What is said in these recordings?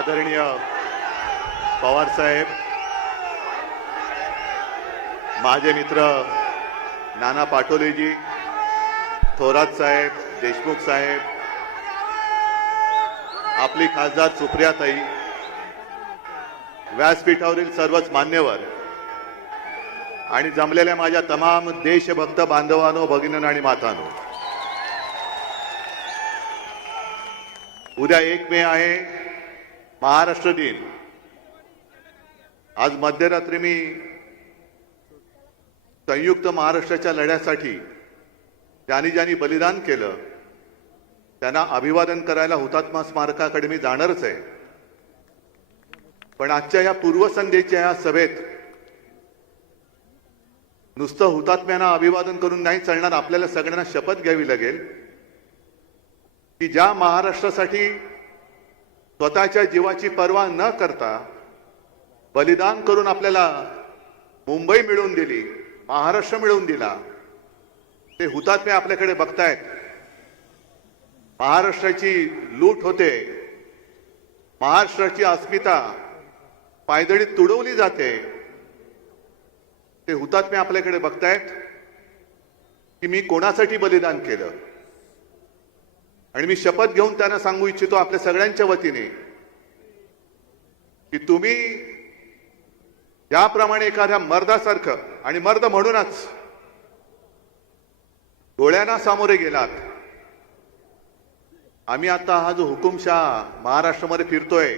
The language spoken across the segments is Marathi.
आदरणीय पवार साहेब, माझे मित्र नाना पाटोलेजी, थोरात साहेब, देशमुख साहेब, आपली खासदार सुप्रियाताई, व्यासपीठावरील सर्वच मान्यवर आणि जमलेल्या माझ्या तमाम देशभक्त बांधवांनो, भगिनींनो आणि मातांनो, उद्या 1 मे आहे, महाराष्ट्र दिन. आज मध्यरात्री मी संयुक्त महाराष्ट्राच्या लढ्यासाठी ज्यांनी ज्यांनी बलिदान केलं त्यांना अभिवादन करायला हुतात्मा स्मारकाकडे मी जाणारच आहे. पण आजच्या या पूर्वसंध्येच्या या सभेत नुसतं हुतात्म्यांना अभिवादन करून नाही चालणार. आपल्याला सगळ्यांना शपथ घ्यावी लागेल की ज्या महाराष्ट्रासाठी स्वतःच्या जीवाची पर्वा न करता बलिदान करून आपल्याला मुंबई मिळवून दिली, महाराष्ट्र मिळवून दिला, ते हुतात्मे आपल्याकडे बघतायत. महाराष्ट्राची लूट होते, महाराष्ट्राची अस्मिता पायदळीत तुडवली जाते, ते हुतात्मे आपल्याकडे बघतायत की मी कोणासाठी बलिदान केलं. आणि मी शपथ घेऊन त्यांना सांगू इच्छितो आपल्या सगळ्यांच्या वतीने की तुम्ही ज्याप्रमाणे एखाद्या मर्दासारखं, आणि मर्द म्हणूनच डोळ्यांना सामोरे गेलात. आम्ही आता हा जो हुकुमशाह महाराष्ट्रामध्ये फिरतोय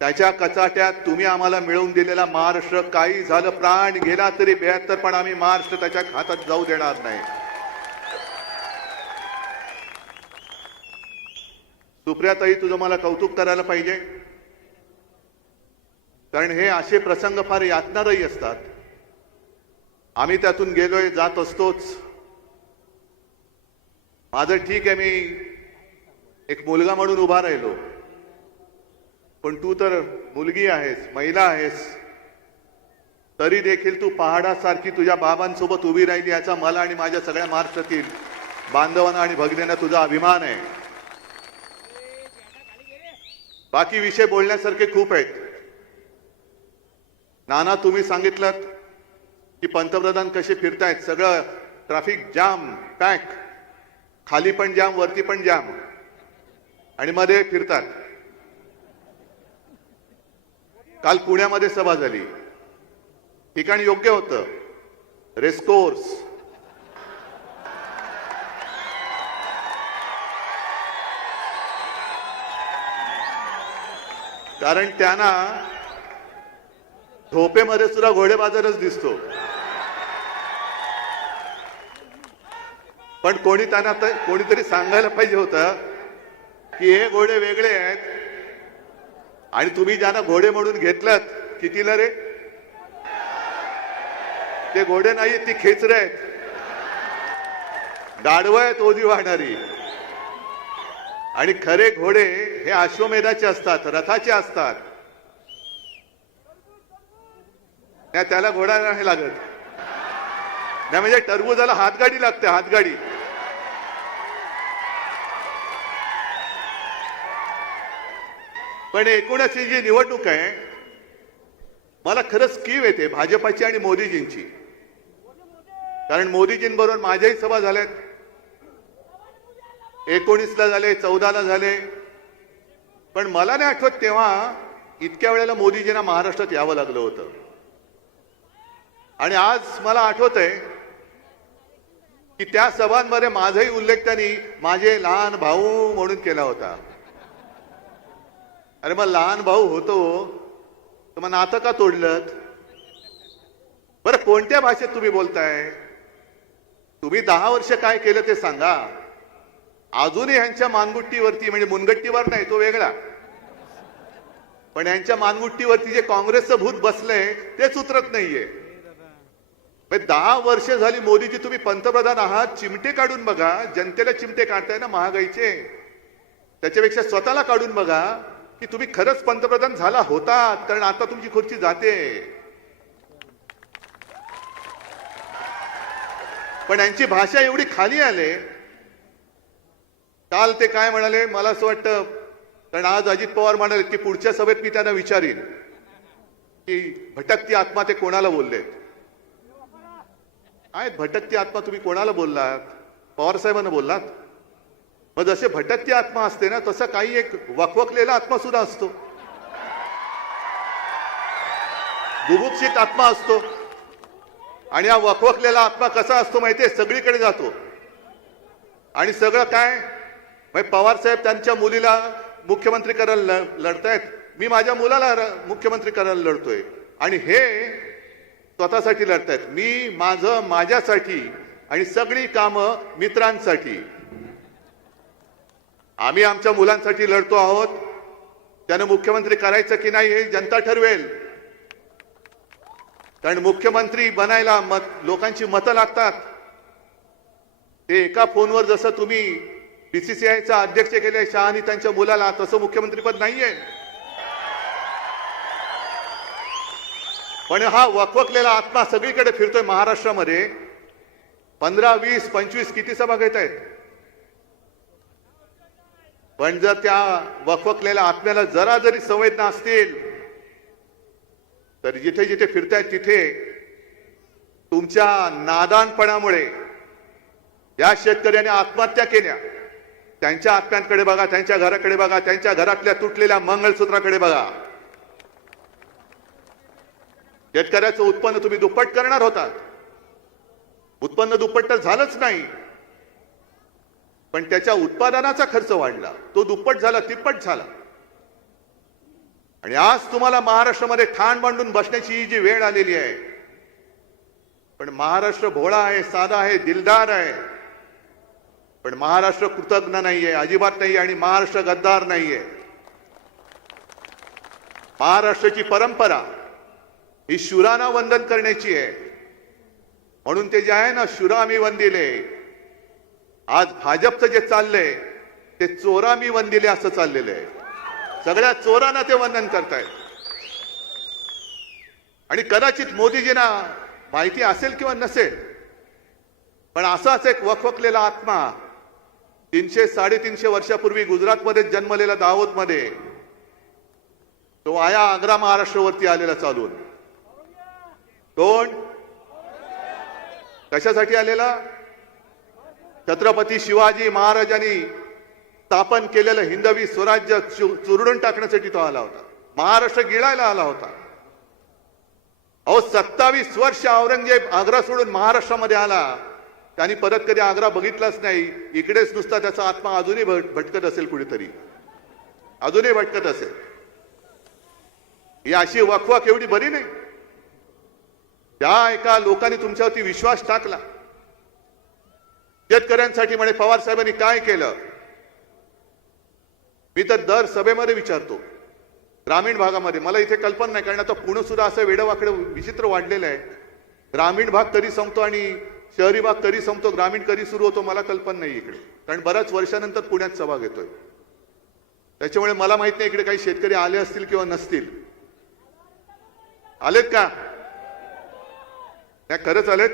त्याच्या कचाट्यात तुम्ही आम्हाला मिळवून दिलेला महाराष्ट्र, काही झालं, प्राण गेला तरी 72 पण आम्ही महाराष्ट्र त्याच्या हातात जाऊ देणार नाही. सुप्रियाताई, तुझं मला कौतुक करायला पाहिजे, कारण हे असे प्रसंग फार यातनादायी असतात. आम्ही त्यातून गेलोय, जात असतोच. माझं ठीक आहे, मी एक मुलगा म्हणून उभा राहिलो, पण तू तर मुलगी आहेस, महिला आहेस, तरी देखील तू पहाडासारखी तुझ्या बाबांसोबत उभी राहिली, याचा मला आणि माझ्या सगळ्या महाराष्ट्रातील बांधवांना आणि भगिनींना तुझा अभिमान आहे. बाकी विषय बोलण्यासारखे खूप आहेत. नाना, तुम्ही सांगितलं की पंतप्रधान कसे फिरतायत, सगळं ट्रॅफिक जाम, पॅक, खाली पण जाम, वरती पण जाम, आणि मध्ये फिरतात. काल पुण्यामध्ये सभा झाली, ठिकाण योग्य होतं, रेसकोर्स. कारण त्यांना झोपेमध्ये सुद्धा घोडे बाजारच दिसतो. पण कोणीतरी सांगायला पाहिजे होतं की हे घोडे वेगळे आहेत आणि तुम्ही ज्यांना घोडे म्हणून घेतलात, कितीला रे? ते घोडे नाही, ती खेचरे आहेत, गाढवं आहेत ओझी वाहणारी. आणि खरे घोडे हे अश्वमेधाचे असतात, रथाचे असतात. त्याला घोडा नाही लागत, नाही म्हणजे टरबुजाला हातगाडी लागते, हातगाडी. पण एकूणच ही जी निवडणूक आहे, मला खरंच कीव येते भाजपाची आणि मोदीजींची. कारण मोदीजींबरोबर माझ्याही सभा झाल्यात, 19ला झाले, 14ला झाले. पण मला नाही आठवत तेव्हा इतक्या वेळेला मोदीजींना महाराष्ट्रात यावं लागलं होतं. आणि आज मला आठवत आहे की त्या सभांमध्ये माझाही उल्लेख त्यांनी माझे लहान भाऊ म्हणून केला होता. अरे मग लहान भाऊ होतो तर मग नातं का तोडलं? बरं, कोणत्या भाषेत तुम्ही बोलताय? तुम्ही 10 वर्ष काय केलं ते सांगा. अजूनही यांच्या मानगुट्टीवरती, म्हणजे मुनगट्टीवर नाही, तो वेगळा, पण यांच्या मानगुट्टीवरती जे काँग्रेसचं भूत बसलंय तेच उतरत नाहीये. 10 वर्ष झाली मोदीजी, तुम्ही पंतप्रधान आहात, चिमटे काढून बघा. जनतेला चिमटे काढताय ना महागाईचे, त्याच्यापेक्षा स्वतःला काढून बघा की तुम्ही खरंच पंतप्रधान झाला होतात, कारण आता तुमची खुर्ची जाते. पण यांची भाषा एवढी खाली आले. काल ते काय म्हणाले, मला असं वाटतं कारण आज अजित पवार म्हणाले की पुढच्या सभेत मी त्यांना विचारीन की भटकती आत्मा ते कोणाला बोलले. काय भटकती आत्मा तुम्ही कोणाला बोललात? पवार साहेबांना बोललात. मग जसे भटकती आत्मा असते ना, तसं काही एक वकवकलेला आत्मा सुद्धा असतो, बुभुक्षित आत्मा असतो. आणि हा वकवकलेला आत्मा कसा असतो माहितीये? सगळीकडे जातो आणि सगळं काय पवार साहेब त्यांच्या मुलीला मुख्यमंत्री करायला लढतायत, मी माझ्या मुलाला मुख्यमंत्री करायला लढतोय. आणि हे स्वतःसाठी लढतायत, मी माझं माझ्यासाठी आणि सगळी कामं मित्रांसाठी. आम्ही आमच्या मुलांसाठी लढतो आहोत. त्यानं मुख्यमंत्री करायचं की नाही हे जनता ठरवेल. कारण मुख्यमंत्री बनायला लोकांची मतं लागतात. ते एका फोनवर जसं तुम्ही बीसीसीआयचा अध्यक्ष केले शहानी त्यांच्या मुलाला, तसं मुख्यमंत्रीपद नाहीये. पण हा वकवकलेला आत्मा सगळीकडे फिरतोय महाराष्ट्रामध्ये. 15, 20, 25 किती सभा घेत आहेत. पण जर त्या वकवकलेल्या आत्म्याला जरा जरी संवेदना असतील तर जिथे जिथे फिरतायत तिथे तुमच्या नादानपणामुळे या शेतकऱ्यांनी आत्महत्या केल्या. त्यांच्या आत्म्यांकडे बघा, त्यांच्या घराकडे बघा, त्यांच्या घरातल्या तुटलेल्या मंगळसूत्राकडे बघा. शेतकऱ्याचं उत्पन्न तुम्ही दुप्पट करणार होतात. उत्पन्न दुप्पट तर झालंच नाही, पण त्याच्या उत्पादनाचा खर्च वाढला, तो दुप्पट झाला, तिप्पट झाला. आणि आज तुम्हाला महाराष्ट्रामध्ये ठाण मांडून बसण्याची ही जी वेळ आलेली आहे. पण महाराष्ट्र भोळा आहे, साधा आहे, दिलदार आहे. पण महाराष्ट्र कृतज्ञ नाहीये, अजिबात नाहीये. आणि महाराष्ट्र गद्दार नाहीये. महाराष्ट्राची परंपरा ही शूरांना वंदन करण्याची आहे. म्हणून ते जे आहे ना, शूरामी वंदिले. आज भाजपचं जे चाललंय ते चोरामी वंदिले असं चाललेलं आहे. सगळ्या चोरांना ते वंदन करतायत. आणि कदाचित मोदीजींना माहिती असेल किंवा नसेल, पण असाच एक वकवकलेला आत्मा 300-350 वर्षापूर्वी गुजरातमध्ये जन्मलेला दाहोदमध्ये तो आया आग्रा महाराष्ट्रावरती आलेला चालून. कोण? कशासाठी आलेला? छत्रपती शिवाजी महाराजांनी स्थापन केलेलं हिंदवी स्वराज्य चुरडून टाकण्यासाठी तो आला होता. महाराष्ट्र गिळायला आला होता. अहो 27 वर्ष औरंगजेब आग्रा सोडून महाराष्ट्रामध्ये आला. त्यांनी परत कधी आग्रा बघितलाच नाही. इकडेच नुसता त्याचा आत्मा अजूनही भटकत असेल, कुठेतरी अजूनही भटकत असेल. ही अशी वकवक एवढी बरी नाही. त्या एका लोकांनी तुमच्यावरती विश्वास टाकला. शेतकऱ्यांसाठी म्हणे पवार साहेबांनी काय केलं? मी तर दर सभेमध्ये विचारतो. ग्रामीण भागामध्ये मला इथे कल्पना नाही, कारण आता पुणे सुद्धा असं वेडवाकडे विचित्र वाढलेलं आहे. ग्रामीण भाग कधी संपतो आणि शहरी भाग कधी संपतो, ग्रामीण कधी सुरू होतो मला कल्पना नाही इकडे. कारण बऱ्याच वर्षानंतर पुण्यात सभा घेतोय. त्याच्यामुळे मला माहित नाही इकडे काही शेतकरी आले असतील किंवा नसतील. आलेत का? त्या खरंच आलेत.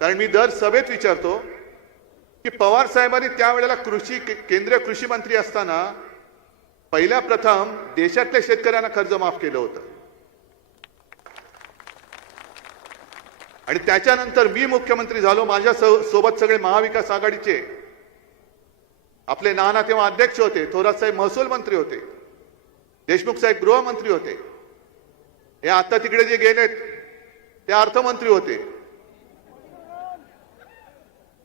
कारण मी दर सभेत विचारतो की पवार साहेबांनी त्यावेळेला केंद्रीय कृषी मंत्री असताना पहिल्या प्रथम देशातल्या शेतकऱ्यांना कर्ज माफ केलं होतं. आणि त्याच्यानंतर मी मुख्यमंत्री झालो. माझ्या सोबत सगळे महाविकास आघाडीचे आपले नाना तेव्हा अध्यक्ष होते, थोरात साहेब महसूल मंत्री होते, देशमुख साहेब गृहमंत्री होते, हे आता तिकडे जे गेलेत ते अर्थमंत्री होते.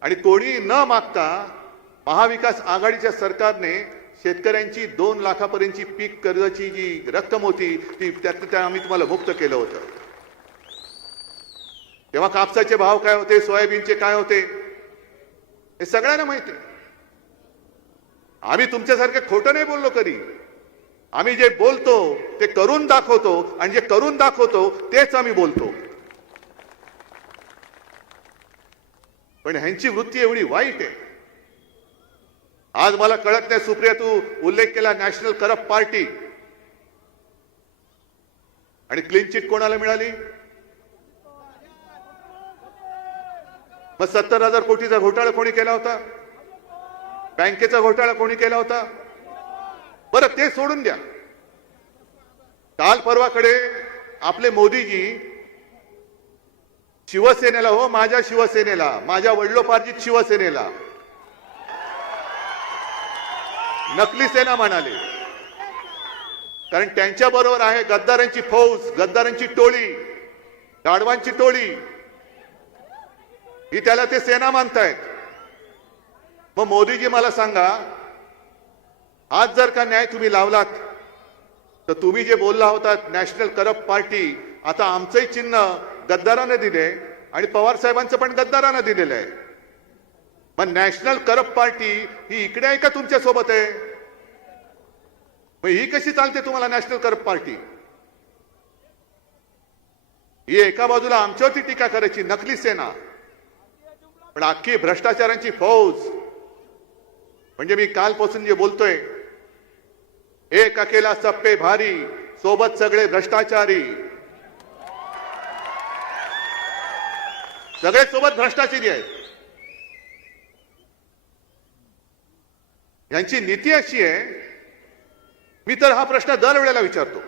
आणि कोणी न मागता महाविकास आघाडीच्या सरकारने शेतकऱ्यांची 2 लाखापर्यंतची पीक कर्जाची जी रक्कम होती ती त्या आम्ही तुम्हाला मुक्त केलं होतं. तेव्हा कापसाचे भाव काय होते, सोयाबीनचे काय होते, हे सगळ्यांना माहिती आहे. आम्ही तुमच्यासारखे खोटं नाही बोललो कधी. आम्ही जे बोलतो ते करून दाखवतो, आणि जे करून दाखवतो तेच आम्ही बोलतो. पण ह्यांची वृत्ती एवढी वाईट आहे. आज मला कळत नाही, सुप्रिया तू उल्लेख केला नॅशनल करप्ट पार्टी, आणि क्लीन चिट कोणाला मिळाली? मग 70,000 कोटीचा घोटाळा कोणी केला होता? बँकेचा घोटाळा कोणी केला होता? बरं ते सोडून द्या. काल परवाकडे आपले मोदीजी शिवसेनेला, हो माझ्या शिवसेनेला, माझ्या वडिलोपार्जित शिवसेनेला नकली सेना म्हणाले. कारण त्यांच्या बरोबर आहे गद्दारांची फौज, गद्दारांची टोळी, गाढवांची टोळी, ही त्याला ते सेना मानतायत. मग मोदीजी मला सांगा, आज जर का न्याय तुम्ही लावलात तर तुम्ही जे बोलला होतात नॅशनल करप्ट पार्टी, आता आमचंही चिन्ह गद्दारानं दिले आणि पवार साहेबांचं पण गद्दारानं दिलेलं आहे. मग नॅशनल करप्ट पार्टी ही इकडे आहे का तुमच्या सोबत आहे? मग ही कशी चालते तुम्हाला नॅशनल करप्ट पार्टी? ही एका बाजूला आमच्यावरती टीका करायची नकली सेना, पण अख्खी भ्रष्टाचारांची फौज. म्हणजे मी कालपासून जे बोलतोय, एक अकेला सब पे भारी, सोबत सगळे भ्रष्टाचारी, सगळे सोबत भ्रष्टाचारी आहेत. यांची नीती अशी आहे, मी तर हा प्रश्न दरवेळेला विचारतो,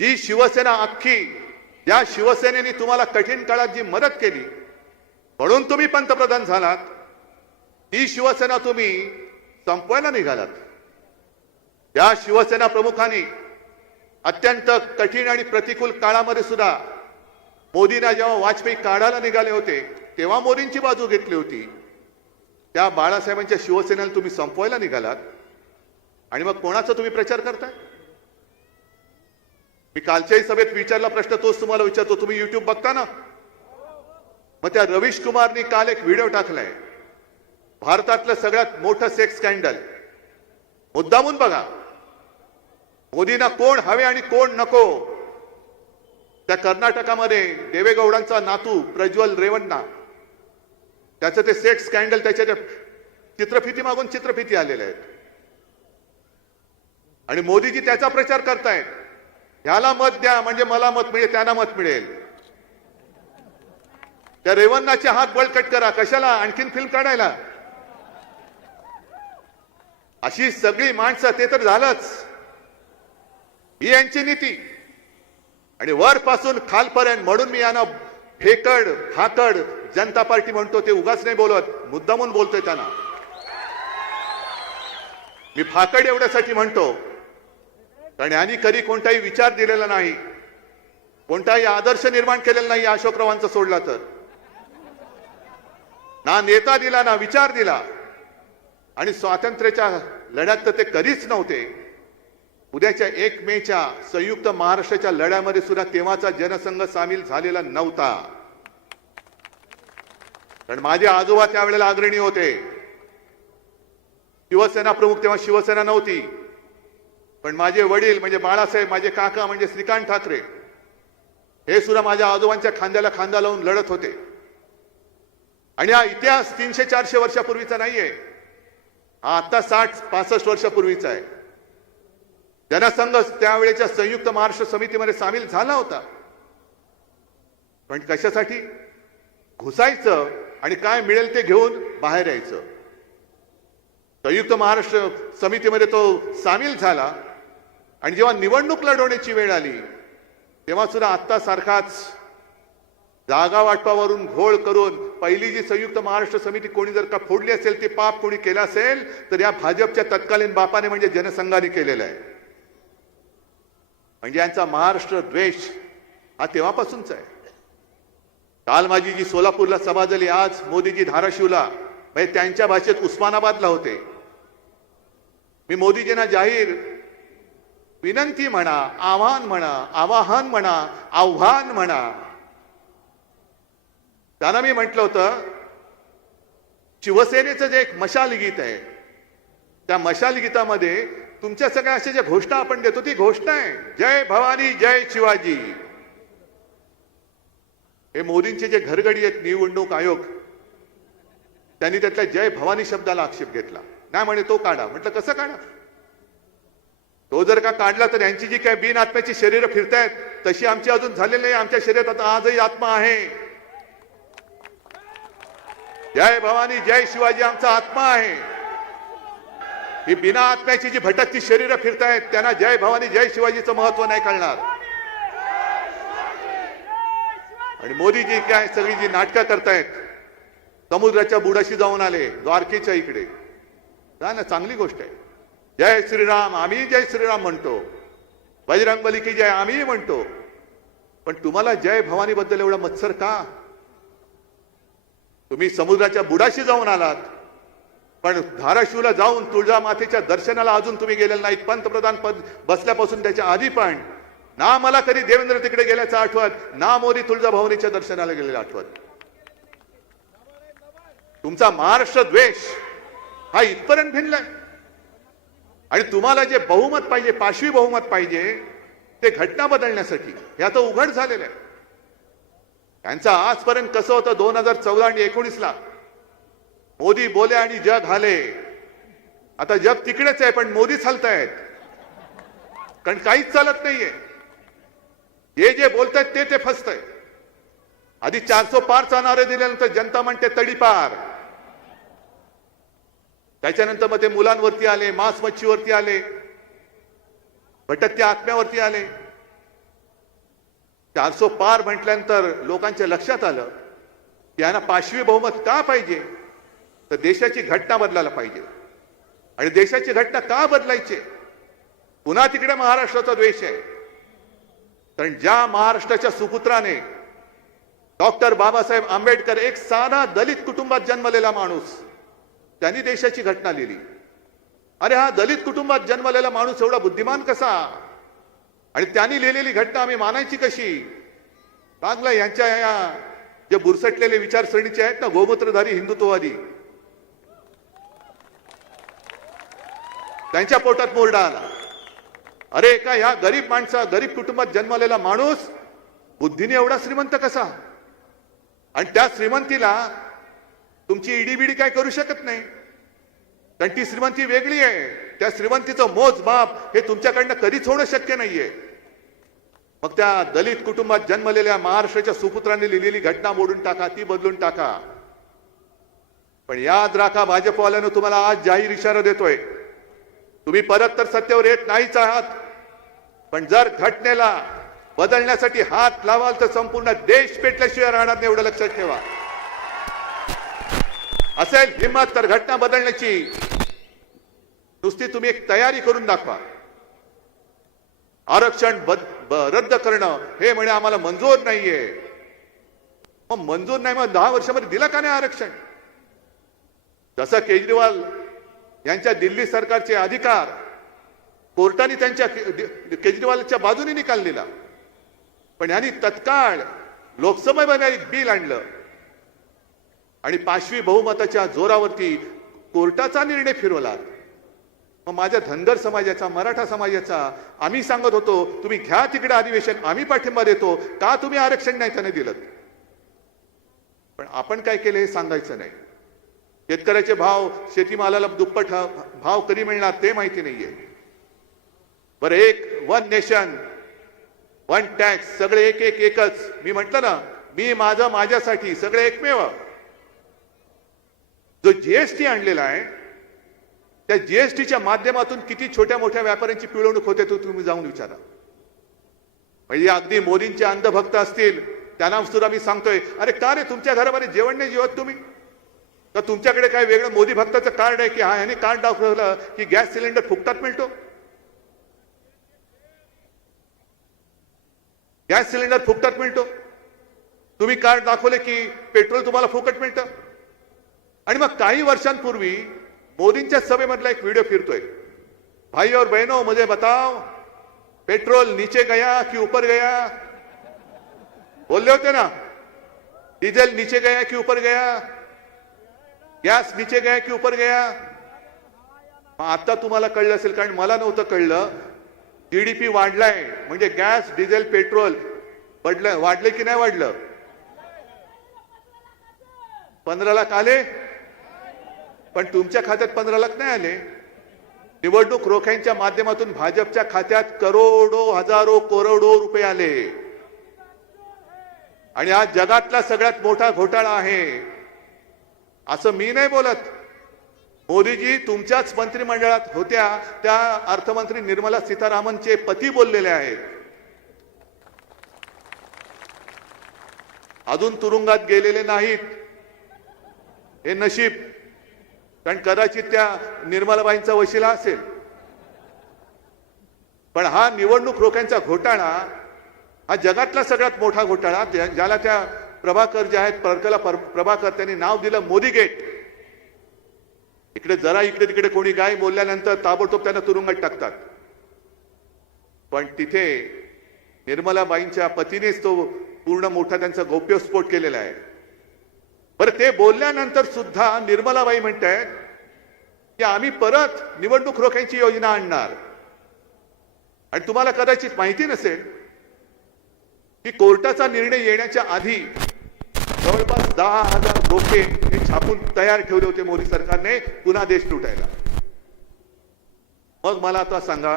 जी शिवसेना अख्खी, ज्या शिवसेनेने तुम्हाला कठीण काळात जी मदत केली म्हणून तुम्ही पंतप्रधान झालात, ती शिवसेना तुम्ही संपवायला निघालात. त्या शिवसेना प्रमुखांनी अत्यंत कठीण आणि प्रतिकूल काळामध्ये सुद्धा मोदींना जेव्हा वाजपेयी काढायला निघाले होते तेव्हा मोदींची बाजू घेतली होती. त्या बाळासाहेबांच्या शिवसेनेला तुम्ही संपवायला निघालात आणि मग कोणाचा तुम्ही प्रचार करताय? मी कालच्याही सभेत विचारला प्रश्न, तोच तुम्हाला विचारतो. तुम्ही युट्यूब बघता ना? मग त्या रवीश कुमारनी काल एक व्हिडिओ टाकलाय, भारतातलं सगळ्यात मोठं सेक्स स्कॅन्डल. मुद्दामून बघा, मोदींना कोण हवे आणि कोण नको. त्या कर्नाटकामध्ये देवेगौडांचा नातू प्रज्वल रेवण्णा, त्याचं ते सेक्स स्कॅन्डल, त्याच्या चित्रफिती मागून चित्रफिती आलेल्या आहेत आणि मोदीजी त्याचा प्रचार करतायत. ह्याला मत द्या म्हणजे मला मत मिळेल, त्यांना मत मिळेल. त्या रेवन्नाचे हात बळकट करा, कशाला आणखीन फिल्म काढायला? अशी सगळी माणसं, ते तर झालंच. ही यांची नीती. आणि वरपासून खालपर्यंत, म्हणून मी यांना फेकड फाकड जनता पार्टी म्हणतो. ते उगाच नाही बोलत, मुद्दामून बोलतोय त्यांना. मी फाकड एवढ्यासाठी म्हणतो कारण यांनी कधी कोणताही विचार दिलेला नाही, कोणताही आदर्श निर्माण केलेला नाही. अशोकरावांचा सोडला तर ना नेता दिला ना विचार दिला. आणि स्वातंत्र्याच्या लढ्यात तर ते कधीच नव्हते. उद्याच्या 1 मेच्या संयुक्त महाराष्ट्राच्या लढ्यामध्ये सुद्धा तेव्हाचा जनसंघ सामील झालेला नव्हता. कारण माझे आजोबा त्यावेळेला अग्रणी होते. शिवसेना प्रमुख तेव्हा शिवसेना नव्हती, पण माझे वडील म्हणजे बाळासाहेब, माझे काका म्हणजे श्रीकांत ठाकरे, हे सुद्धा माझ्या आजोबांच्या खांद्याला खांदा लावून लढत होते. आणि हा इतिहास 300-400 वर्षापूर्वीचा नाहीये, हा आता 60-65 वर्षापूर्वीचा आहे. जनसंघ त्यावेळेच्या संयुक्त महाराष्ट्र समितीमध्ये सामील झाला होता. पण कशासाठी? घुसायचं आणि काय मिळेल ते घेऊन बाहेर यायचं. संयुक्त महाराष्ट्र समितीमध्ये तो सामील झाला आणि जेव्हा निवडणूक लढवण्याची वेळ आली तेव्हा सुद्धा आत्ता सारखाच जागा वाटपावरून घोळ करून पहिली जी संयुक्त महाराष्ट्र समिती कोणी जर का फोडली असेल, ते पाप कोणी केलं असेल तर या भाजपच्या तत्कालीन बापाने म्हणजे जनसंघाने केलेला आहे. म्हणजे यांचा महाराष्ट्र द्वेष हा तेव्हापासूनच आहे. काल माझी जी सोलापूरला सभा झाली, आज मोदीजी धाराशिवला, म्हणजे त्यांच्या भाषेत उस्मानाबादला होते. मी मोदीजींना जाहीर विनंती म्हणा, आव्हान म्हणा, आव्हान म्हणा, त्यांना मी म्हटलं होतं, शिवसेनेचं जे एक मशाल गीत आहे, त्या मशाल गीतामध्ये तुमच्या सगळ्या अशा ज्या घोषणा आपण देतो ती घोषणा आहे जय भवानी जय शिवाजी. हे मोदींचे जे घरगडी आहेत निवडणूक आयोग, त्यांनी त्यातल्या जय भवानी शब्दाला आक्षेप घेतला. नाही म्हणे तो काढा. म्हटलं कसं काढा? तो जर का काढला तर यांची जी काय बिन आत्म्याची शरीरं फिरतायत तशी आमची अजून झालेली नाही. आमच्या शरीरात आता आजही आत्मा आहे. जय भवानी जय शिवाजी आमचा आत्मा आहे. ही बिना आत्म्याची जी भटकती शरीरं फिरतायत त्यांना जय भवानी जय शिवाजीचं महत्व नाही कळणार. आणि मोदीजी काय सगळी जी नाटकं करतायत, समुद्राच्या बुडाशी जाऊन आले द्वारकेच्या इकडे, ना चांगली गोष्ट आहे. जय श्रीराम, आम्ही जय श्रीराम म्हणतो, बजरंगबली की जय आम्ही म्हणतो, पण तुम्हाला जय भवानी बद्दल एवढा मत्सर का? तुम्ही समुद्राच्या बुडाशी जाऊन आलात, पण धाराशिवला जाऊन तुळजा मातेच्या दर्शनाला अजून तुम्ही गेलेला नाहीत. पंतप्रधान पद बसल्यापासून त्याच्या आधी पण ना मला कधी देवेंद्र तिकडे गेल्याचं आठवत, ना मोदी तुळजाभवानीच्या दर्शनाला गेलेलं आठवत. तुमचा महाराष्ट्र द्वेष हा इथपर्यंत भिनलाय. आणि तुम्हाला जे बहुमत पाहिजे, पाशवी बहुमत पाहिजे, ते घटना बदलण्यासाठी हे आता उघड झालेलं आहे. त्यांचं आजपर्यंत कसं होतं 2014 आणि 19ला मोदी बोले आणि जग हाले. आता जग तिकडेच आहे पण मोदीच हलतायत, कारण काहीच चालत नाहीये. हे जे बोलतायत ते फसतंय. आधी 400 पारचा नारे दिल्यानंतर जनता म्हणते तडीपार. त्याच्यानंतर मग ते मुलांवरती आले, मांस मच्छीवरती आले, भटकत्या आत्म्यावरती आले. 400 पार म्हटल्यानंतर लोकांच्या लक्षात आलं की यांना पाशवी बहुमत का पाहिजे, तर देशाची घटना बदलायला पाहिजे. आणि देशाची घटना का बदलायची? पुन्हा तिकडे महाराष्ट्राचा द्वेष आहे. कारण ज्या महाराष्ट्राच्या सुपुत्राने डॉक्टर बाबासाहेब आंबेडकर, एक साधा दलित कुटुंबात जन्मलेला माणूस, त्यांनी देशाची घटना लिहिली. अरे हा दलित कुटुंबात जन्मलेला माणूस एवढा बुद्धिमान कसा? आणि त्यांनी लिहिलेली घटना आम्ही मानायची कशी? चांगलं यांच्या या जे बुरसटलेले विचारसरणीचे आहेत ना, गोमूत्रधारी हिंदुत्ववादी, त्यांच्या पोटात मोरडा आला. अरे एका ह्या गरीब माणसा, गरीब कुटुंबात जन्मलेला माणूस बुद्धीने एवढा श्रीमंत कसा? आणि त्या श्रीमंतीला तुमची ईडीबीडी काय करू शकत नाही, कारण ती श्रीमंती वेगळी आहे. त्या श्रीमंतीचं मोजमाप हे तुमच्याकडनं कधीच होणं शक्य नाहीये. मग त्या दलित कुटुंबात जन्मलेल्या महाराष्ट्राच्या सुपुत्रांनी लिहिलेली घटना मोडून टाका, ती बदलून टाका. पण याद राखा, भाजपवाल्यानं तुम्हाला आज जाहीर इशारा देतोय, तुम्ही परत तर सत्तेवर येत नाहीच आहात, पण जर घटनेला बदलण्यासाठी हात लावाल तर संपूर्ण देश पेटल्याशिवाय राहणार नाही, एवढं लक्षात ठेवा. असेल हिंमत तर घटना बदलण्याची नुसती तुम्ही एक तयारी करून दाखवा. आरक्षण रद्द करणं हे म्हणे आम्हाला मंजूर नाहीये. मग मंजूर नाही, मग 10 वर्षामध्ये दिलं का नाही आरक्षण? जसं केजरीवाल यांच्या दिल्ली सरकारचे अधिकार कोर्टाने त्यांच्या केजरीवालच्या बाजूने निकाल दिला, पण यांनी तत्काळ लोकसभेमध्ये एक बिल आणलं आणि पाशवी बहुमताच्या जोरावरती कोर्टाचा निर्णय फिरवला. मग माझ्या धनगर समाजाचा, मराठा समाजाचा आम्ही सांगत होतो तुम्ही घ्या तिकडे अधिवेशन, आम्ही पाठिंबा देतो, का तुम्ही आरक्षण नाही त्याने दिलं? पण आपण काय केलं हे सांगायचं नाही. शेतकऱ्याचे भाव, शेतीमालाला दुप्पट भाव कधी मिळणार ते माहिती नाहीये. बरं, एक वन नेशन वन टॅक्स, सगळे एक एक एकच. मी म्हटलं ना, मी माझं माझ्यासाठी, सगळे एकमेव. जो जीएसटी आणलेला आहे त्या जीएसटीच्या माध्यमातून किती छोट्या मोठ्या व्यापाऱ्यांची पिळवणूक होते तो तुम्ही जाऊन विचारा. म्हणजे अगदी मोदींचे अंधभक्त असतील त्यांना सुद्धा मी सांगतोय, अरे का रे तुमच्या घरामध्ये जेवण नाही जेवत तुम्ही? तर तुमच्याकडे काय वेगळं मोदी भक्ताचं कार्ड आहे की हा ह्याने कार्ड दाखवलं की गॅस सिलेंडर फुकटात मिळतो? गॅस सिलेंडर फुकटात मिळतो. तुम्ही कार्ड दाखवले की पेट्रोल तुम्हाला फुकट मिळतं. आणि मग काही वर्षांपूर्वी मोदींच्या सभेमधला एक व्हिडिओ फिरतोय, भाई और बहनों मुझे बताओ पेट्रोल नीचे गया कि ऊपर गया? बोलले होते ना, डीजल नीचे गया कि ऊपर गया, गॅस नीचे गया कि ऊपर गया? आता तुम्हाला कळलं असेल, कारण मला नव्हतं कळलं. जीडीपी वाढलाय म्हणजे गॅस, डिझेल, पेट्रोल वाढले की नाही वाढलं? 15 लाख आले, पण तुमच्या खात्यात 15 लाख नाही आले. निवडणूक रोख्यांच्या माध्यमातून भाजपच्या खात्यात करोडो, हजारो, करोडो रुपये आले. आणि हा जगातला सगळ्यात मोठा घोटाळा आहे असं मी नाही बोलत. मोदीजी तुमच्याच मंत्रिमंडळात होत्या त्या अर्थमंत्री निर्मला सीतारामनचे पती बोललेले आहेत. अजून तुरुंगात गेलेले नाहीत, हे नशीब. कारण कदाचित त्या निर्मलाबाईंचा वशिला असेल. पण हा निवडणूक रोख्यांचा घोटाळा हा जगातला सगळ्यात मोठा घोटाळा, ज्याला त्या प्रभाकर जे आहेत परकला प्रभाकर त्यांनी नाव दिलं मोदी गेट. इकडे जरा इकडे तिकडे कोणी काय बोलल्यानंतर ताबडतोब त्यांना तुरुंगात टाकतात. पण तिथे निर्मलाबाईंच्या पतीनेच तो पूर्ण मोठा त्यांचा गौप्यस्फोट केलेला आहे. बरं, ते बोलल्यानंतर सुद्धा निर्मलाबाई म्हणतायत की आम्ही परत निवडणूक रोख्यांची योजना आणणार. आणि तुम्हाला कदाचित माहिती नसेल की कोर्टाचा निर्णय येण्याच्या आधी जवळपास 10,000 रोखे हे छापून तयार ठेवले होते मोदी सरकारने पुन्हा देश लुटायला. मग मला आता सांगा,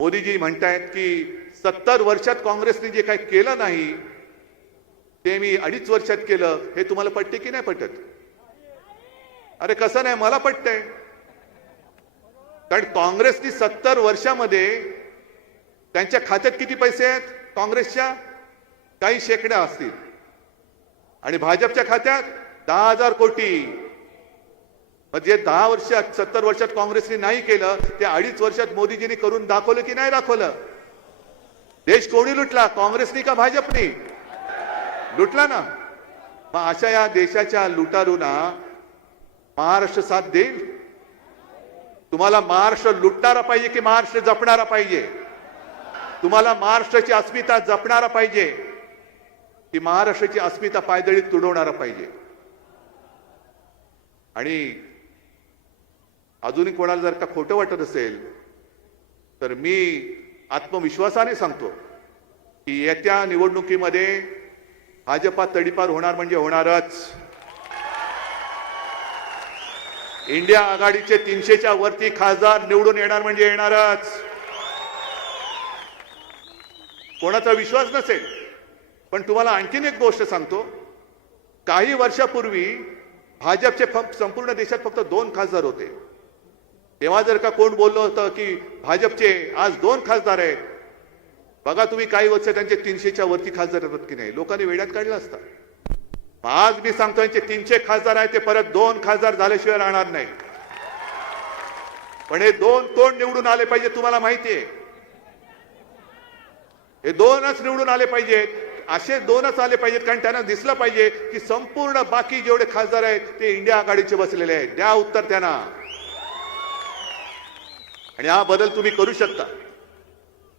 मोदीजी म्हणतायत की 70 वर्षात काँग्रेसने जे काही केलं नाही ते मी 2.5 वर्षात केलं. हे तुम्हाला पटते की नाही पटत? अरे कसं नाही, मला पटतंय. कारण काँग्रेसनी 70 वर्षामध्ये त्यांच्या खात्यात किती पैसे आहेत काँग्रेसच्या? काही शेकड्या असतील. आणि भाजपच्या खात्यात 10,000 कोटी. म्हणजे 10 वर्षात 70 वर्षात काँग्रेसने नाही केलं ते 2.5 वर्षात मोदीजींनी करून दाखवलं की नाही दाखवलं? देश कोणी लुटला, काँग्रेसनी का भाजपनी? लुटला ना. मग अशा या देशाच्या लुटारूंना महाराष्ट्र साथ देईल? तुम्हाला महाराष्ट्र लुटणारा पाहिजे की महाराष्ट्र जपणारा पाहिजे? तुम्हाला महाराष्ट्राची अस्मिता जपणारा पाहिजे की महाराष्ट्राची अस्मिता पायदळीत तुडवणारा पाहिजे? आणि अजूनही कोणाला जर का खोटं वाटत असेल तर मी आत्मविश्वासाने सांगतो की येत्या निवडणुकीमध्ये भाजपा तडीपार होणार म्हणजे होणारच. इंडिया आघाडीचे 300च्या वरती खासदार निवडून येणार म्हणजे येणारच. कोणाचा विश्वास नसेल पण तुम्हाला आणखीन एक गोष्ट सांगतो. काही वर्षापूर्वी भाजपचे संपूर्ण देशात फक्त 2 खासदार होते. तेव्हा जर का कोण बोललं होतं की भाजपचे आज 2 खासदार आहेत, बघा तुम्ही काही वर्ष त्यांचे 300च्या वरती खासदार येतात की नाही, लोकांनी वेड्यात काढलं असतं. आज मी सांगतो यांचे 300 खासदार आहेत, ते परत 2 खासदार झाल्याशिवाय राहणार नाही. पण हे 2 तोंड निवडून आले पाहिजे. तुम्हाला माहितीये हे 2च निवडून आले पाहिजेत. असे 2च आले पाहिजेत कारण त्यांना दिसलं पाहिजे की संपूर्ण बाकी जेवढे खासदार आहेत ते इंडिया आघाडीचे बसलेले आहेत. द्या उत्तर त्यांना. आणि हा बदल तुम्ही करू शकता.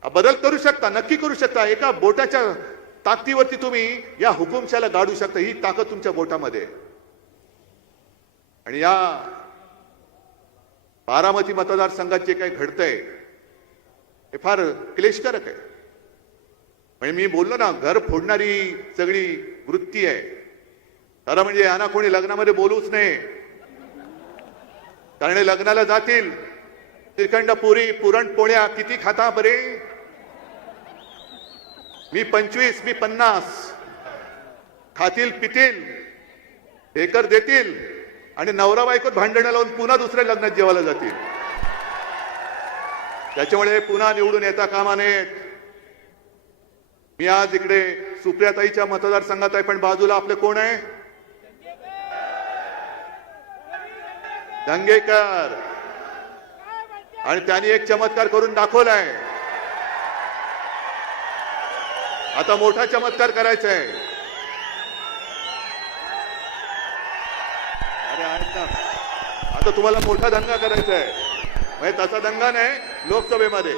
हा बदल करू शकता, नक्की करू शकता. एका बोटाच्या ताकदीवरती तुम्ही या हुकुमशाला गाडू शकता. ही ताकद तुमच्या बोटामध्ये. आणि या बारामती मतदारसंघात जे काही घडतंय हे फार क्लेशकारक आहे. म्हणजे मी बोललो ना, घर फोडणारी सगळी वृत्ती आहे. खरं म्हणजे यांना कोणी लग्नामध्ये बोलूच नाही. कारण लग्नाला जातील श्रीखंड पुरी पुरणपोळ्या किती खाता बरे. मी 25 मी 50 खातील पितील ढेकर देतील आणि नवरा बायकोत भांडणं लावून पुन्हा दुसऱ्या लग्नात जेवायला जातील. त्याच्यामुळे पुन्हा निवडून येता कामा नयेत. मी आज इकडे सुप्रियाताईच्या मतदारसंघात आहे, पण बाजूला आपले कोण आहे? दंगेकर. आणि त्यांनी एक चमत्कार करून दाखवलाय. आता मोठा चमत्कार करायचा आहे. अरे आहेत ना, आता तुम्हाला मोठा दंगा करायचा आहे. म्हणजे तसा दंगा नाही लोकसभेमध्ये.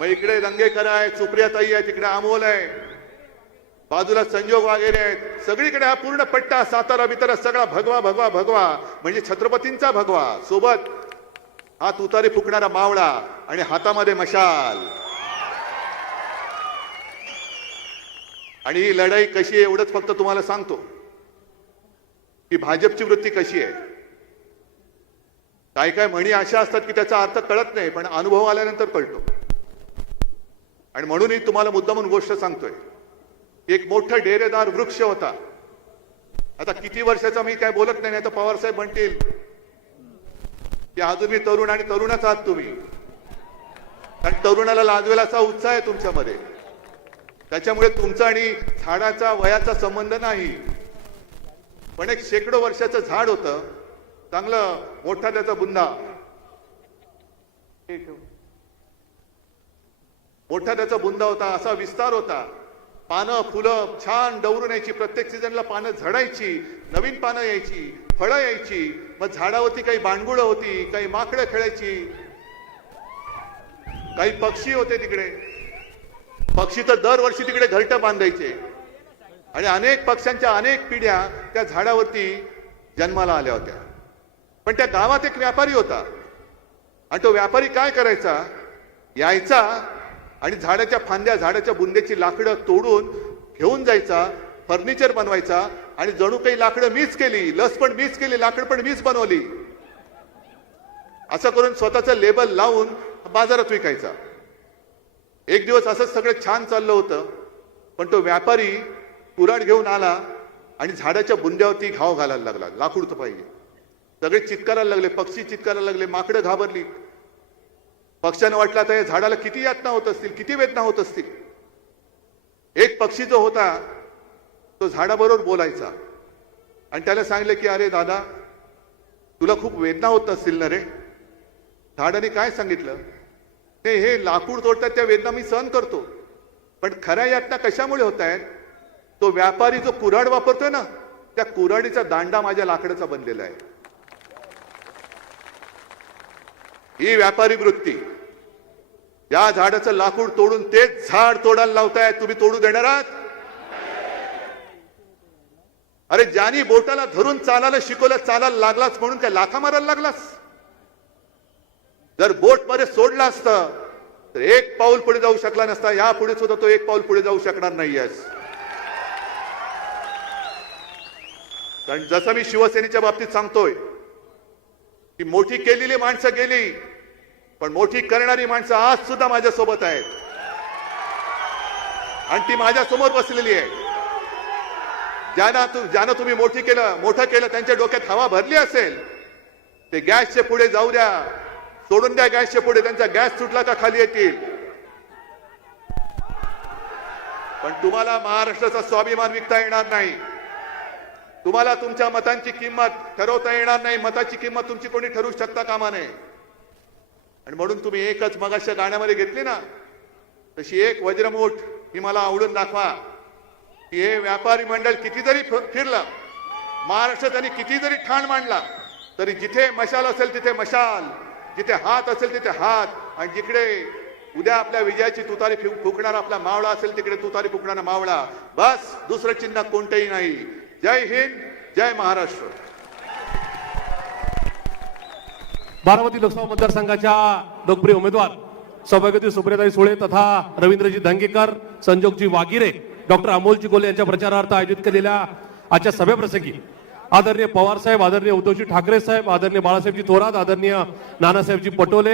मग इकडे दंगेकर आहे, सुप्रियाताई आहे, तिकडे अमोल आहे, बाजूला संजोग वगैरे आहेत. सगळीकडे हा पूर्ण पट्टा सातारा बितारा सगळा भगवा भगवा भगवा म्हणजे छत्रपतींचा भगवा. सोबत हा तुतारी फुकणारा मावळा आणि हातामध्ये मशाल. आणि ही लढाई कशी आहे एवढंच फक्त तुम्हाला सांगतो की भाजपची वृत्ती कशी आहे. काय काय म्हणी अशा असतात की त्याचा अर्थ कळत नाही, पण अनुभव आल्यानंतर कळतो. आणि म्हणूनही तुम्हाला मुद्दामून गोष्ट सांगतोय. एक मोठा डेरेदार वृक्ष होता. आता किती वर्षाचा मी काय बोलत नाही, आता पवार साहेब म्हणतील की अजून मी तरुण आणि तरुणच आहात तुम्ही, कारण तरुणाला लाजवेल असा उत्साह आहे तुमच्यामध्ये. त्याच्यामुळे तुमचा आणि झाडाचा वयाचा संबंध नाही, पण एक शेकडो वर्षाचं झाड होतं, चांगलं मोठा त्याचा बुंदा, मोठा त्याचा बुंदा होता, असा विस्तार होता, पानं फुलं छान डवरून यायची, प्रत्येक सीझनला पानं झडायची, नवीन पानं यायची, फळं यायची. मग झाडावरती काही बांडगुळं होती, काही माकडं खेळायची, काही पक्षी होते तिकडे. पक्षी तर दरवर्षी तिकडे घरटं बांधायचे आणि अनेक पक्ष्यांच्या अनेक पिढ्या त्या झाडावरती जन्माला आल्या होत्या. पण त्या गावात एक व्यापारी होता आणि तो व्यापारी काय करायचा, यायचा आणि झाडाच्या फांद्या, झाडाच्या बुंद्याची लाकडं तोडून घेऊन जायचा, फर्निचर बनवायचा आणि जणू काही लाकडं मीच केली, लस पण मीच केली, लाकड पण मीच बनवली, असं करून स्वतःचं लेबल लावून बाजारात विकायचा. एक दिवस असंच सगळं छान चाललं होतं, पण तो व्यापारी कुऱ्हाड घेऊन आला आणि झाडाच्या बुंद्यावरती घाव घालायला लागला. लाकूड तर पाहिजे. सगळे चित्कारायला लागले, पक्षी चित्कारायला लागले, माकडं घाबरली. पक्ष्यानं वाटलं आता या झाडाला किती यातना होत असतील, किती वेदना होत असतील. एक पक्षी जो होता तो झाडाबरोबर बोलायचा आणि त्याला सांगितलं की अरे दादा, तुला खूप वेदना होत असतील ना रे. झाडाने काय सांगितलं, ते हे लाकूड तोडतात त्या वेदना मी सहन करतो, पण खऱ्या यातना कशामुळे होत आहेत, तो व्यापारी जो कुऱ्हाड वापरतोय ना, त्या कुऱ्हाडीचा दांडा माझ्या लाकडाचा बनलेला आहे. ही व्यापारी वृत्ती. या झाडाचं लाकूड तोडून तेच झाड तोडायला लावताय, तुम्ही तोडू देणार आहात? अरे ज्यानी बोटाला धरून चालायला शिकवलं, चालायला लागलाच म्हणून काय लाथा मारायला लागलास? जर बोट मध्ये सोडला असतं तर एक पाऊल पुढे जाऊ शकला नसता. या पुढे सुद्धा तो एक पाऊल पुढे जाऊ शकणार नाहीयेस. कारण जसं मी शिवसेनेच्या बाबतीत सांगतोय की मोठी केलेली माणसं गेली, पण मोठी करणारी माणसं आज सुद्धा माझ्या सोबत आहेत आणि ती माझ्या समोर बसलेली आहे. ज्यांना तुम्ही मोठं केलं त्यांच्या डोक्यात हवा भरली असेल, ते गॅसचे पुढे जाऊ द्या, सोडून द्या गॅसच्या पुढे. त्यांचा गॅस सुटला का खाली येतील. पण तुम्हाला महाराष्ट्राचा स्वाभिमान विकता येणार नाही. तुम्हाला तुमच्या मतांची किंमत ठरवता येणार नाही. मताची किंमत तुमची कोणी ठरवू शकता कामा नये. आणि म्हणून तुम्ही एकच मगाच्या गाण्यामध्ये घेतली ना, तशी एक वज्रमूठ ही मला आवडून दाखवा की हे व्यापारी मंडळ किती जरी फिरलं, महाराष्ट्र त्यांनी किती जरी ठाण मांडला, तरी जिथे मशाल असेल तिथे मशाल, जिथे हात असेल तिथे हात, आणि जिकडे उद्या आपल्या विजयाची तुतारी फुकणारा आपला मावळा असेल तिकडे तुतारी फुकणारा मावळा. बस, दुसरं चिन्ह कोणतंही नाही. जय हिंद, जय महाराष्ट्र. बारामती लोकसभा मतदारसंघाच्या लोकप्रिय उमेदवार सौभाग्यवती सुप्रियाताई सुळे तथा रवींद्रजी धंगेकर, संजोगजी वागिरे, डॉक्टर अमोलजी गोले यांच्या प्रचारार्थ आयोजित केलेल्या आजच्या सभेप्रसंगी आदरणीय पवार साहेब, आदरणीय उद्धवजी ठाकरे साहेब, आदरणीय बाळासाहेबजी थोरात, आदरणीय नानासाहेबजी पटोले,